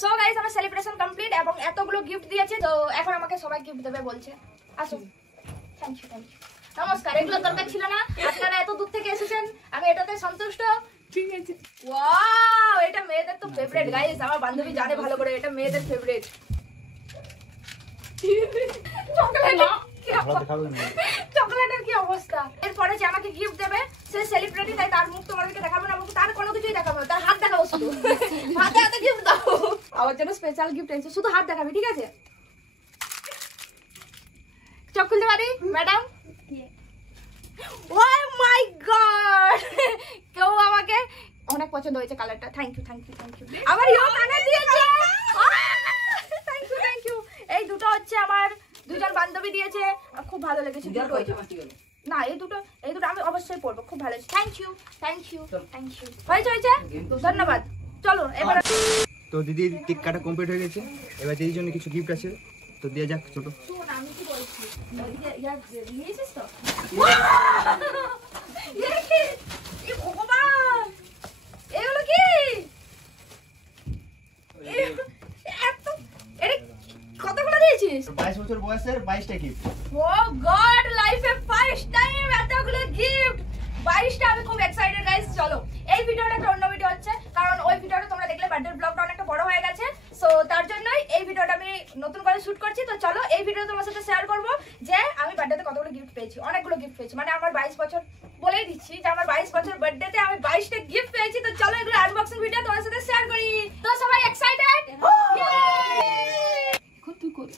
So guys আমার celebration complete এবং এতগুলো গিফট দিয়েছে, তো এখন আমাকে সবাই গিফট দেবে বলছে। আসো। Thank you. নমস্কার, এগুলো দরকার ছিল না, আপনারা এত দূর থেকে এসেছেন, আমি এটাতে সন্তুষ্ট। ঠিক আছে। ওয়াও, এটা মেয়েদের তো ফেভারিট গাইস, আমার বান্ধবী জানে ভালো করে এটা মেয়েদের ফেভারিট। চকলেটের কি অবস্থা। এরপরে যে আমাকে গিফট দেবে সে সেলিব্রিটি, তাই তার মুখ তোমাদেরকে দেখাবো না, তার কোনো কিছুই দেখাবো না, তার হাত দেখাবো শুধু। হাতে হাতে গিফট দাও, আমার জন্য স্পেশাল গিফট এনেছে, শুধু হাত দেখাবি, ঠিক আছে? চোখ খুলতে পারি ম্যাডাম? ও মাই গড, কেউ আমাকে অনেক পছন্দ হয়েছে কালারটা। Thank you. আমার ইও কানে দিয়েছে। Thank you. এই দুটো হচ্ছে আমার দুজন বান্ধবী দিয়েছে, খুব ভালো লেগেছে। না এই দুটো আমি অবশ্যই পড়বো, খুব ভালো হয়েছে। Thank you. হয়েছে ধন্যবাদ। চলো এবার। তো দিদির কেক কাটা কমপ্লিট হয়ে গেছে, এবার দিদির জন্য কিছু গিফট আছে, তো দিয়ে যাক। ছোট শোন আমি কি বলছি, নিয়েছিস তো? ভগবান, এগুলো কি? কতগুলো দিয়েছিস? 22 বছর বয়সের 22টা গিফট। ও গড, লাইফে ফার্স্ট টাইম এতগুলো গিফট, 22টা। আমি খুব এক্সাইটেড গাইস। চলো এই ভিডিওটা একটা অন্য ভিডিও হচ্ছে, কারণ ওই ভিডিওটা তোমরা দেখলে বার্থডে ব্লগটা অনেকটা বড় হয়ে গেছে, সো তার জন্যই এই ভিডিওটা আমি নতুন করে শুট করছি। তো চলো এই ভিডিওটা তোমার সাথে শেয়ার করব যে আমি বার্থডেতে কতগুলো গিফট পেয়েছি। অনেকগুলো গিফট পেয়েছি, মানে আমার 22 বছর, বলেই দিচ্ছি যে আমার 22 বছর বার্থডেতে আমি 22টা গিফট পেয়েছি। তো চলো এগুলো আনবক্সিং ভিডিও তোমার সাথে শেয়ার করি। তো সবাই এক্সাইটেড? তুই কর।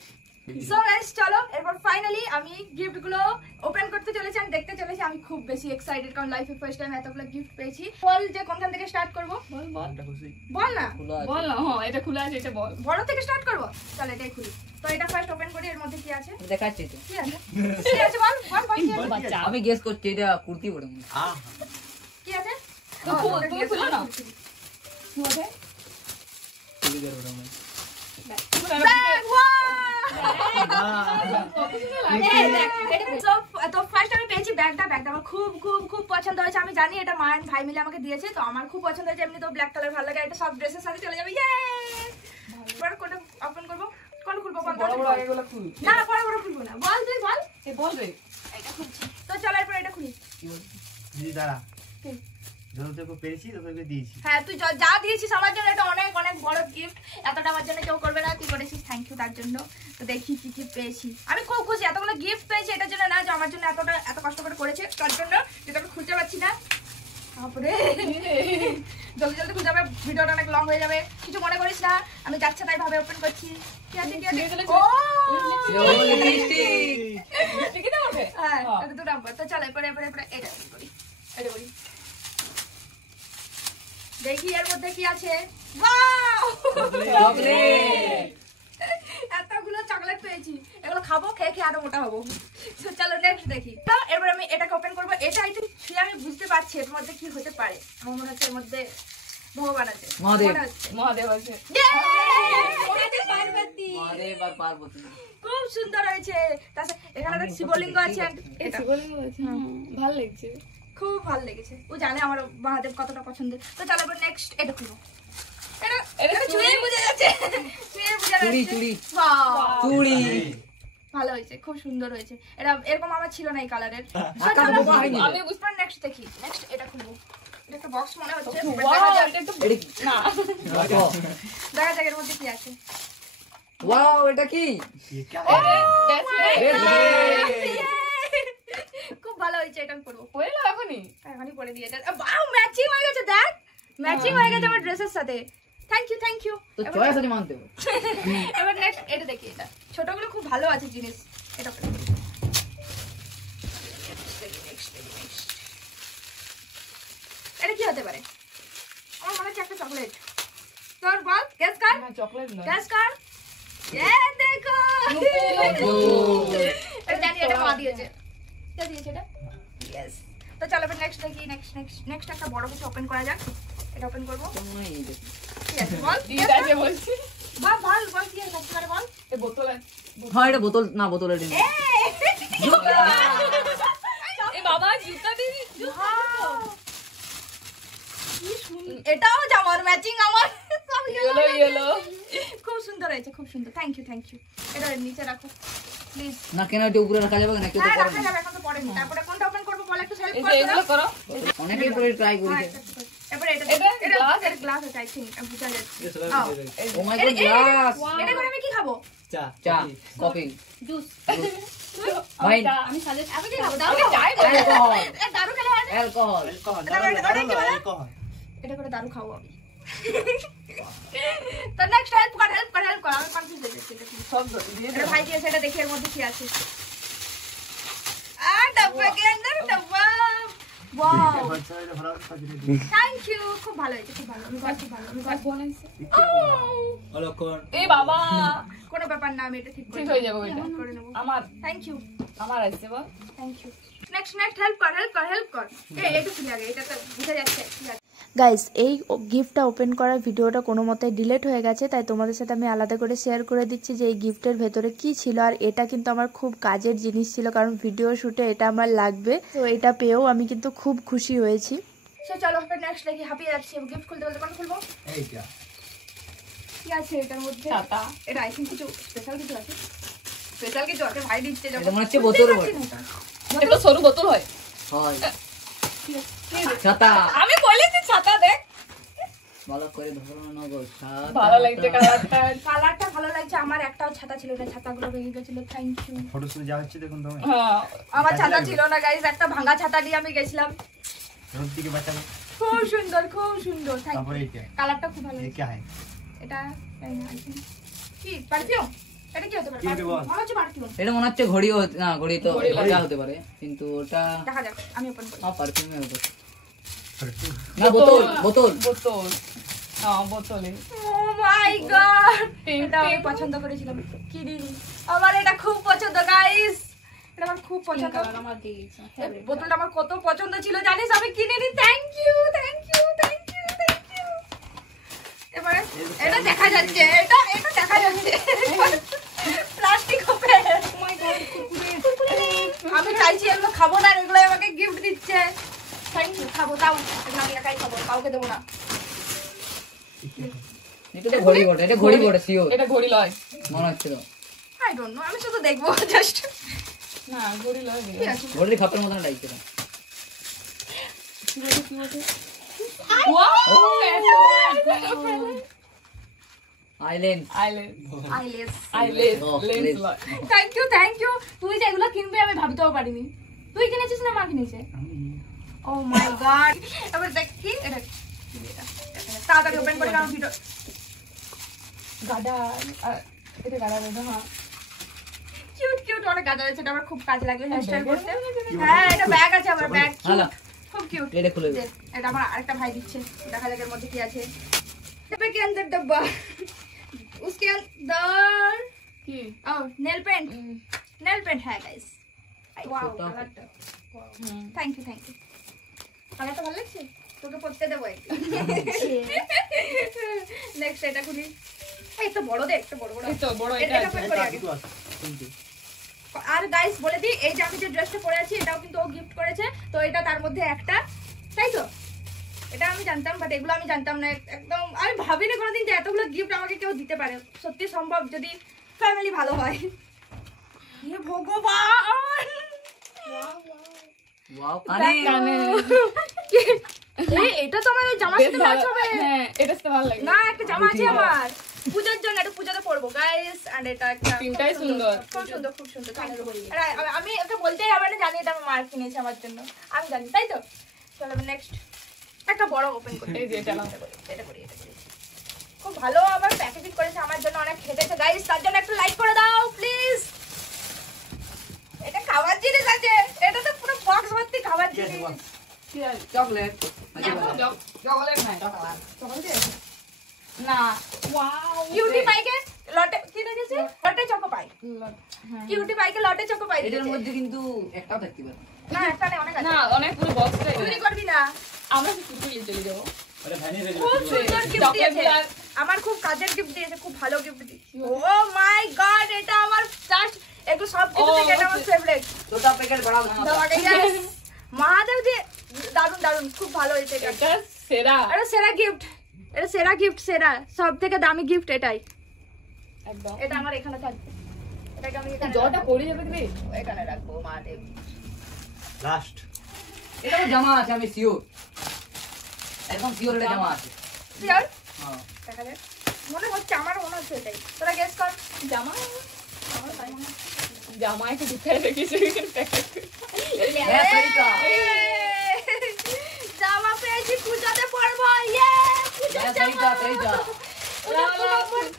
সো গাইস চলো এরপর ফাইনালি আমি গিফটগুলো ওপেন করতে চলেছি, আমি দেখতে চলেছি। আমি খুব বেশি এক্সাইটেড, কারণ লাইফে ফার্স্ট টাইম এতগুলো গিফট পেয়েছি। বল যে কোনখান থেকে স্টার্ট করব? বল না। হ্যাঁ এটা খোলা আছে, এটা বল। বড় থেকে স্টার্ট করব? চল এটাই খুলি। তো এটা ফার্স্ট ওপেন করি, এর মধ্যে কি আছে দেখাচ্ছি তো। কি আছে? কি আছে বল বাচ্চা। আমি গেস করছি এটা কুর্তি পরে। কি আছে? তুমি খুলো না। কি আছে? তো ফার্স্ট আমি পেয়েছি ব্যাগটা আমার খুব খুব খুব পছন্দ হয়েছে। আমি জানি এটা মা ভাই মিলে আমাকে দিয়েছে, তো আমার খুব পছন্দ হয়েছে। এমনি তো ব্ল্যাক কালার ভালো লাগে, এটা সব ড্রেসের সাথে চলে যাবে। এবার কোনটা ওপেন করবো? কোন খুলবো? না বড় খুলবো না, বল তুই বল। বল রে, এটা খুলছি। তো চলো এরপর এটা খুলি। দিদি দাঁড়া, যতটুকু পেরেছি ততটুকু দিয়েছি। হ্যাঁ তুই যা দিয়েছিস আমার জন্য এটা অনেক অনেক বড় গিফট, এতটা আমার জন্য কেউ করবে না, তুই করেছিস, থ্যাংক ইউ তার জন্য। তো দেখি কি কি পেয়েছি, আমি খুব খুশি। এতগুলো গিফট পেয়েছি এটার জন্য না যে আমার জন্য এত কষ্ট করে করেছে, তার জন্য, যেটা আমি খুঁজতে পারছি না। তারপরে জলদি জলদি খুঁজে যাবে, ভিডিওটা অনেক লং হয়ে যাবে, কিছু মনে করিস না, আমি যাচ্ছে তাই ভাবে ওপেন করছি। কি আছে ও হ্যাঁ এটা দুটো নাম্বার। তো চলো এরপরে এটা করি, এটা করি, দেখি এর মধ্যে কি আছে। এতগুলো চকলেট পেয়েছি, এগুলো খাবো, খেয়ে আরো মোটা হবো। চলো নেক্সট দেখি। তো এবার আমি এটাকে ওপেন করবো। এটা একটু ছুঁয়ে আমি বুঝতে পারছি এর মধ্যে কি হতে পারে। আমার মনে হচ্ছে এর মধ্যে ভগবান আছে, মহাদেব আছে। খুব সুন্দর হয়েছে। তাছাড়া এখানে শিবলিঙ্গ আছে, ভালো লাগছে, খুব ভালো লেগেছে। ও জানে আমার মহাদেব কতটা পছন্দের। তো চলো এবার নেক্সট এটা খুলবো। ভালো হয়েছে, খুব সুন্দর হয়েছে। এটা এরকম আমার ছিল না এই কালারের। আমি বুঝতে পারি। নেক্সট দেখি, নেক্সট এটা খুলবো। এটা একটা বক্স মনে হচ্ছে, দেখা যাক এর মধ্যে কি আছে। ওয়াও, এটা কি? খুব ভালো হয়েছে, এটা করবো। এখনই পরে দিয়েছে। ম্যাচিং হয়ে গেছে, দেখ ম্যাচিং হয়ে গেছে আমার ড্রেসের সাথে। Thank you. তো চয়েস আছে মানতে হবে। এবার নেক্সট এটা দেখি। এটা ছোটগুলো খুব ভালো আছে জিনিস। এটা এটা কি হতে পারে? আমার মনে হচ্ছে একটা চকলেট। তোর বল, গেস কর। না চকলেট না, গেস কর। দেখো এটা জানি, এটা মা দিয়েছে। কে দিয়েছে এটা? ইয়েস। তো চলো এবার নেক্সট দেখি। নেক্সট একটা বড় কিছু ওপেন করা যাক। এটা ওপেন করবো। ঠিক আছে বল, ঠিক আছে বলছি। বল কি আছে সবচেয়ে বড়? বল। এই বোতল আছে। হ্যাঁ এটা বোতল না, বোতল এটা। এ বাবা জুতা দিবি? এটাও জামার ম্যাচিং আমার। ইয়েলো সুন্দর হয়েছে, খুব সুন্দর। থ্যাংক ইউ এটা নিচে রাখো প্লিজ। না কেন এটা উপরে রাখা যাবে না, কেউ তো হ্যাঁ করে রাখা না। যাবে, এখন তো পড়েনি। তারপরে কোনটা ওপেন করবো বল, একটু হেল্প এই করো যে এগুলো করো। অনেকেই করে ট্রাই হ্যাঁ, করেছে। এবারে এটা এটা এটা glass? এটা গ্লাস আছে, আই থিংক বুঝা যাচ্ছে। ও মাই গড, গ্লাস। এটা করে আমি কি খাবো? চা চা, কফি, জুস। ওয়াইন, আমি সাজেস্ট আমি কি খাবো? দারু আমি খাবো? চাই বলবো। অ্যালকোহল, দারু খেলে হয় না? অ্যালকোহল। এটা করে দারু খাবো আমি। তো নেক্সট হেল্প কর আমি কনফিউজ হয়ে যাচ্ছি। সব দিয়ে এটা ভাই দিয়েছে, এটা দেখি এর মধ্যে কি আছে। डब्बे के अंदर डब्बा। वाओ थैंक यू, খুব ভালো হয়েছে, খুব ভালো। আমি খুব ভালো, আমি বানাইছে। অলক্ষণ এই বাবা কোনো ব্যাপার না, আমি এটা ঠিক ঠিক হয়ে যাবে এটা। করে নেব। আমার থ্যাংক ইউ আসছে বল। Thank you. নেক্সট হেল্প কর। এটা খুলে আগে, এটা তো বুঝা যাচ্ছে কি আছে। গাইস, এই গিফটটা ওপেন করার ভিডিওটা কোনো মতে ডিলিট হয়ে গেছে, তাই তোমাদের সাথে আমি আলাদা করে শেয়ার করে দিচ্ছি যে এই গিফটের ভেতরে কি ছিল। আর এটা কিন্তু আমার খুব কাজের জিনিস ছিল, কারণ ভিডিও শুটে এটা আমার লাগবে। তো এটা পেয়েও আমি কিন্তু খুব খুশি হয়েছি। সো চলো এবার নেক্সট দেখি, হাঁপিয়ে যাচ্ছি। গিফট খুলতে বলতে কোন খুলবো? এইটা কি আছে এটার মধ্যে? ছাতা। এটা আই থিংক কিছু স্পেশাল কিছু আছে। স্পেশাল কিছু আছে, ভাই দিচ্ছে যখন। এটা মনে হচ্ছে বোতল বটে। এটা সরু বোতল হয়। হয় ছাতা, আমি বলেছি ছাতা দেখ। ভালো করে ধরো না গো। ভালো লাগছে কালারটা। কালারটা ভালো লাগছে। আমার একটাও ছাতা ছিল না, ছাতাগুলো ভেঙে গেছিল। Thank you. ফটো শুট যা হচ্ছে দেখুন তুমি হ্যাঁ আমার ছাতা ছিল না গাইস, একটা ভাঙা ছাতা নিয়ে আমি গেছিলাম। রোদ থেকে বাঁচাবো। খুব সুন্দর থ্যাংক তারপরে ইউ। এইটা কালারটা খুব ভালো ये লাগছে। क्या है এটা তাই না, I think। কি পারফিউম? এটা কি হতে পারে? কি হতে পারে? মনে হচ্ছে পারফিউম। এটা মনে হচ্ছে ঘড়িও না, ঘড়ি তো ঘড়ি লাগে। এটা হতে পারে, কিন্তু ওটা দেখা যাক, আমি ওপেন করি। পারফিউমে হতে পারে। না বোতল, বোতল। বোতল। হ্যাঁ বোতলে। ও মাই গড, Pink, এটা আমি pink. পছন্দ করেছিলাম, কিনিনি। আমার এটা খুব পছন্দ গাইস, এটা আমার খুব পছন্দ। এই বোতলটা আমার কত পছন্দ ছিল জানিস, আমি কিনিনি। Thank you. এবারে এটা দেখা যাচ্ছে, এটা দেখা যাচ্ছে প্লাস্টিক হবে। আমি চাইছি এগুলো খাবো না, এগুলো আমাকে গিফট দিচ্ছে। Thank you. খাবো, তাও এগুলো আমি একাই খাবো, কাউকে দেবো না। এটা তো ঘড়ি বটে, এটা ঘড়ি বটে শিওর এটা ঘড়ি লয়। মনে হচ্ছিল। আই ডোন্ট নো, আমি শুধু দেখবো জাস্ট। না ঘড়ি লয়। কি আছে? ঘড়ির খাপের মতন লাগছিল। ওয়াও! আইল্যান্ড, আইলেস। আইলেস। আইলেস। Oh, lens lens. লয়। Thank you. তুই যে এগুলো কিনবি আমি ভাবতেও পারিনি। তুই কিনেছিস না মা কিনেছে? ও মাই গড। এবার দেখ কি এটা, তাড়াতাড়ি ওপেন করে নাও ভিডিও। গাদা। এটা গাদা গাদা হ্যাঁ। কিউট অনেক গাদা আছে, এটা আমার খুব কাজে লাগবে হেয়ারস্টাইল করতে। হ্যাঁ এটা ব্যাগ আছে, আমার ব্যাগ হ্যালো, খুব কিউট। এটা খুলে দে। এটা আমার আরেকটা ভাই দিচ্ছে, দেখা যাক এর মধ্যে কি আছে। डब्बे के अंदर डब्बा, उसके अंदर কি? नेल पेंट है गाइस। वाओ কালারটা, হুম। থ্যাংক ইউ কালারটা ভালো লাগছে, তোকে পড়তে দেবো একদিন। নেক্সট এটা খুলি। এই তো বড় দে, একটা বড় এই তো বড় এটা এটা আছে। open করি আগে। আর গাইস বলে দিই, এই যে আমি যে ড্রেসটা পরে আছি এটাও কিন্তু ও গিফট করেছে। তো এটা তার মধ্যে একটা, তাই তো? এটা আমি জানতাম, বাট এগুলো আমি জানতাম না একদম। আমি ভাবিনি কোনোদিন যে এতগুলো গিফট আমাকে কেউ দিতে পারে। সত্যি সম্ভব যদি ফ্যামিলি ভালো হয়। হে ভগবান, ওয়াও, কানে এটা তো আমার ওই জামার বেশ সাথে ভালো। ম্যাচ হবে। হ্যাঁ এটা তো ভালো লাগে। না একটা জামা আছে আমার পূজার জন্য, এটা পূজাতে পরবো গাইস। এন্ড এটা একটা তিনটাই সুন্দর। খুব সুন্দর। আর আমি ওকে বলতেই হবে না, জানি এটা আমার মা কিনেছে আমার জন্য, আমি জানি, তাই তো? চলো নেক্সট একটা বড় ওপেন করি। এই যে এটা নাও। এটা করি। খুব ভালো আবার প্যাকেজিং করেছে আমার জন্য, অনেক খেটেছে গাইস, তার জন্য একটু লাইক করে দাও প্লিজ। এটা খাবার জিনিস আছে, এটা তো পুরো বক্স ভর্তি খাবার জিনিস। কি আছে? চকলেট। চকলেট নাই। না। ওয়াও। কিউটি পাইকে লটে কি রেখেছে? লটে চকো পাই। হ্যাঁ। কিউটি পাইকে লটে চকো পাই এটার রেখেছে। মধ্যে কিন্তু একটাও থাকতে পারে। না একটা নেই, অনেক আছে। না অনেক পুরো বক্সটাই। চুরি করবি না। আমরা কি চুরি চলে যাবো? আরে ভ্যানি রে খুব সুন্দর গিফট দিয়েছে, আমার খুব কাজের গিফট দিয়েছে, খুব ভালো গিফট দিয়েছে। ও মাই গড, এটা আমার জাস্ট একটু সব কিছু থেকে এটা আমার ফেভারিট। দুটো প্যাকেট বাড়াও না। তোমাকে মহাদেব দিয়ে দারুন খুব ভালো হয়েছে এটা। এটা সেরা। এটা সেরা গিফট, সব থেকে দামি গিফট এটাই। একদম এটা আমার এখানে থাকবে, এটাকে আমি এখানে জলটা রাখবো। পড়ে যাবে রে। এখানে রাখবো মানে লাস্ট এটা তো জামা আছে, আমি শিওর, একদম শিওর এটা জামা আছে। শিওর হ্যাঁ। দেখা যাক, মনে হচ্ছে, আমার মনে হচ্ছে এটাই। তোরা গেস কর। জামা জামা একটু ঢুকায় রেখেছে হ্যাঁ, সরিতা। জামা পেয়েছি, পূজাতে পরবো। ইয়ে পূজার হ্যাঁ, জামা। সরিতা।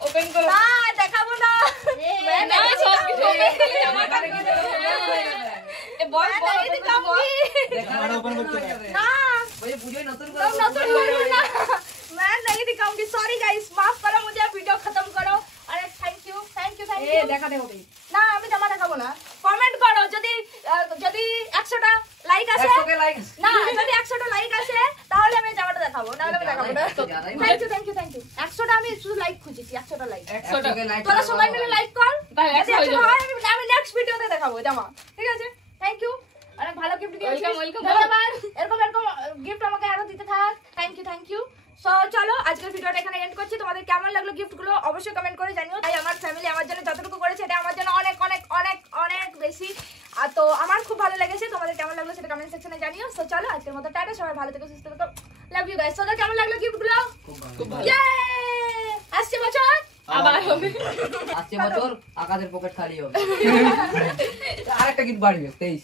ওপেন করো না দেখাবো না। না সব কিছু open করে জামা এ বল বল এই দিকামকি। জামাটা ওপেন করতে হবে। না ওই পুজোয় নতুন করে तुम नতুন করবো না। मैं नहीं दिखाऊंगी, सॉरी गाइस, माफ करो मुझे, वीडियो खत्म करो। अरे थैंक यू এ দেখাতে হবে না আমি জামা দেখাবো না। কমেন্ট করো যদি যদি 100টা লাইক আসে, 100 কে লাইক। না যদি 100টা লাইক আসে তাহলে আমি জামাটা দেখাবো, না হলে আমি দেখাবো না। থ্যাংক ইউ 100টা আমি শুধু লাইক খুঁজেছি, 100টা লাইক। 100 কে লাইক। তোরা সবাই মিলে লাইক কর, তাই যদি 100 হয়ে 100 যাবে। হয় আমি নেক্সট ভিডিওতে দেখাবো জামা, ঠিক আছে? থ্যাংক ইউ, অনেক ভালো গিফট দিয়েছিস, Welcome, welcome. ধন্যবাদ। এরকম গিফট আমাকে আরো দিতে থাক। Thank you. সো চলো আজকের ভিডিওটা এখানে এন্ড করছি। তোমাদের কেমন লাগলো গিফটগুলো অবশ্যই কমেন্ট করে জানিও। তাই আমার ফ্যামিলি আমার জন্য যতটুকু করেছে এটা আমার জন্য অনেক অনেক অনেক অনেক বেশি। আর তো আমার খুব ভালো লেগেছে, তোমাদের কেমন লাগলো সেটা কমেন্ট সেকশনে জানিও। সো চলো আজকের মতো টাটা, সবাই ভালো থেকো, সুস্থ থেকো, লাভ ইউ গাইস। তোদের কেমন লাগলো গিফটগুলো? খুব ভালো ইয়ে আসছে বছর আবার হবে আসছে বছর আকাশের পকেট খালি হবে। আরেকটা গিফট বাড়বে 23।